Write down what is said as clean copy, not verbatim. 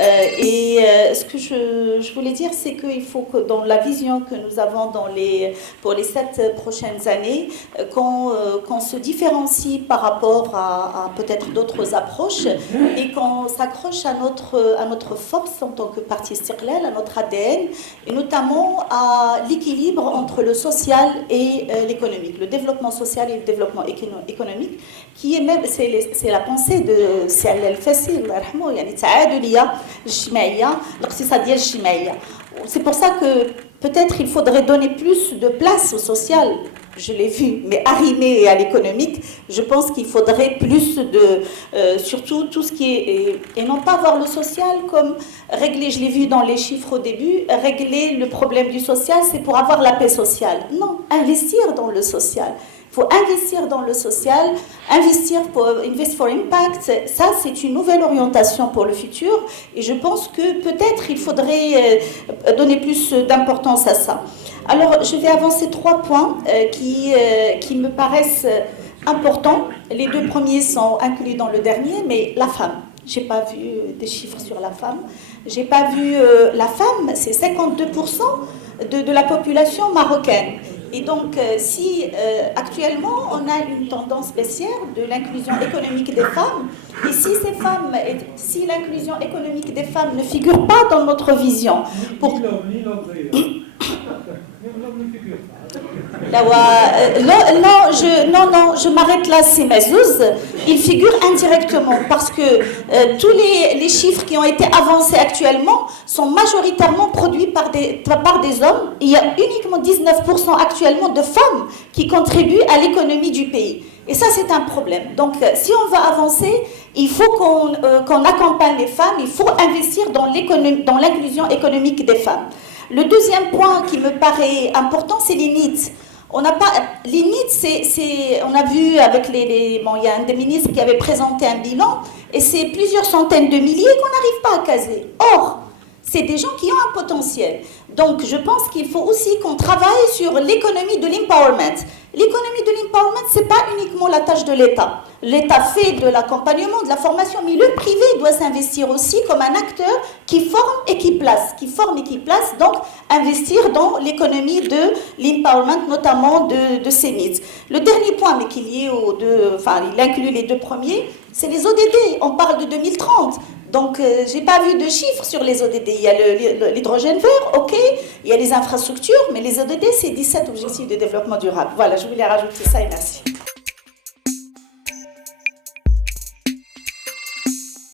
Ce que je voulais dire, c'est qu'il faut que dans la vision que nous avons pour les 7 prochaines années, qu'on se différencie par rapport à peut-être d'autres approches et qu'on s'accroche à notre force en tant que parti Istiqlal, à notre ADN, et notamment à l'équilibre entre le social et l'économique, le développement social et le développement économique, qui est même, c'est la pensée de Saïd El-Fassi, يعني تعادلية الاجتماعية الاقتصادية الاجتماعية. C'est pour ça que peut-être il faudrait donner plus de place au social, je l'ai vu, mais arrimé à l'économique, je pense qu'il faudrait plus surtout tout ce qui est, et non pas voir le social comme régler, je l'ai vu dans les chiffres au début, régler le problème du social, c'est pour avoir la paix sociale. Non, investir dans le social. Il faut investir dans le social, investir pour Invest for Impact. Ça, c'est une nouvelle orientation pour le futur. Et je pense que peut-être il faudrait donner plus d'importance à ça. Alors, je vais avancer 3 points qui me paraissent importants. Les 2 premiers sont inclus dans le dernier, mais la femme. Je n'ai pas vu des chiffres sur la femme. Je n'ai pas vu la femme, c'est 52% de la population marocaine. Et donc, si actuellement on a une tendance baissière de l'inclusion économique des femmes, et si l'inclusion économique des femmes ne figure pas dans notre vision, je m'arrête là, c'est Mazouz. Il figure indirectement parce que tous les chiffres qui ont été avancés actuellement sont majoritairement produits par des hommes. Il y a uniquement 19% actuellement de femmes qui contribuent à l'économie du pays. Et ça, c'est un problème. Donc, si on va avancer, il faut qu'on accompagne les femmes, il faut investir dans l'inclusion économique des femmes. Le deuxième point qui me paraît important, c'est les NEET. Les NEET, on a vu avec il y a un des ministres qui avait présenté un bilan, et c'est plusieurs centaines de milliers qu'on n'arrive pas à caser. Or, c'est des gens qui ont un potentiel. Donc, je pense qu'il faut aussi qu'on travaille sur l'économie de l'empowerment. L'économie de l'empowerment, ce n'est pas uniquement la tâche de l'État. L'État fait de l'accompagnement, de la formation, mais le privé doit s'investir aussi comme un acteur qui forme et qui place. Donc investir dans l'économie de l'empowerment, notamment de ces needs. Le dernier point, mais il inclut les 2 premiers, c'est les ODD. On parle de 2030. Donc, je n'ai pas vu de chiffres sur les ODD. Il y a l'hydrogène vert, ok, il y a les infrastructures, mais les ODD, c'est 17 objectifs de développement durable. Voilà, je voulais rajouter ça et merci.